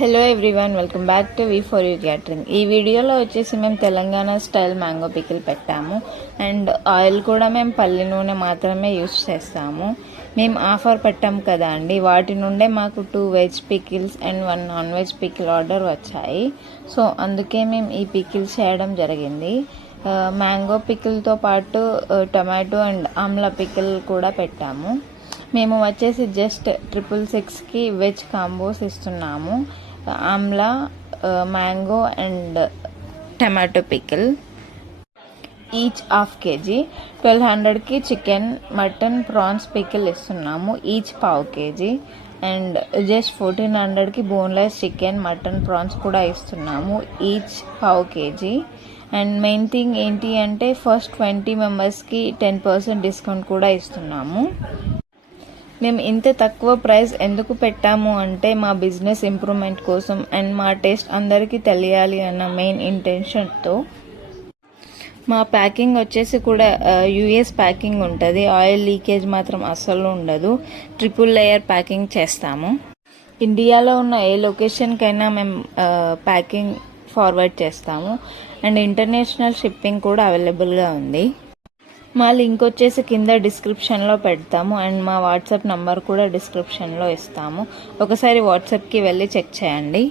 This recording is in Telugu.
Hello everyone, welcome back to V for you catering. ఈ వీడియోలో వచ్చేసి మేము తెలంగాణ స్టైల్ మ్యాంగో పికిల్ పెట్టాము. అండ్ ఆయిల్ కూడా మేము పల్లి నూనె మాత్రమే యూజ్ చేస్తాము. మేము ఆఫర్ పెట్టాము కదా అండి, వాటి నుండే మాకు 2 veg pickles and 1 non veg pickle order వచ్చాయి. సో అందుకే మేము ఈ పికిల్స్ చేయడం జరిగింది. మ్యాంగో పికిల్తో పాటు టొమాటో అండ్ ఆమ్లా పికిల్ కూడా పెట్టాము. మేము వచ్చేసి జస్ట్ 666కి వెజ్ కాంబోస్ ఇస్తున్నాము. Amla, mango and tomato pickle each half KG. 1200కి చికెన్, మటన్, ప్రాన్స్ పికిల్ ఇస్తున్నాము ఈచ్ పావు కేజీ. అండ్ జస్ట్ 1400కి బోన్లెస్ చికెన్, మటన్, ప్రాన్స్ కూడా ఇస్తున్నాము ఈచ్ పావు కేజీ. అండ్ మెయిన్ థింగ్ ఏంటి అంటే ఫస్ట్ 20 మెంబర్స్కి 10% డిస్కౌంట్ కూడా ఇస్తున్నాము. మేము ఇంత తక్కువ ప్రైస్ ఎందుకు పెట్టాము అంటే మా బిజినెస్ ఇంప్రూవ్మెంట్ కోసం అండ్ మా టేస్ట్ అందరికీ తెలియాలి అన్న మెయిన్ ఇంటెన్షన్తో. మా ప్యాకింగ్ వచ్చేసి కూడా యూఎస్ ప్యాకింగ్ ఉంటుంది. ఆయిల్ లీకేజ్ మాత్రం అస్సలు ఉండదు. 3 లేయర్ ప్యాకింగ్ చేస్తాము. ఇండియాలో ఉన్న ఏ లొకేషన్కైనా మేము ప్యాకింగ్ ఫార్వర్డ్ చేస్తాము. అండ్ ఇంటర్నేషనల్ షిప్పింగ్ కూడా అవైలబుల్గా ఉంది. మా లింక్ వచ్చేసి కింద డిస్క్రిప్షన్లో పెడతాము. అండ్ మా వాట్సాప్ నంబర్ కూడా డిస్క్రిప్షన్లో ఇస్తాము. ఒకసారి వాట్సాప్కి వెళ్ళి చెక్ చేయండి.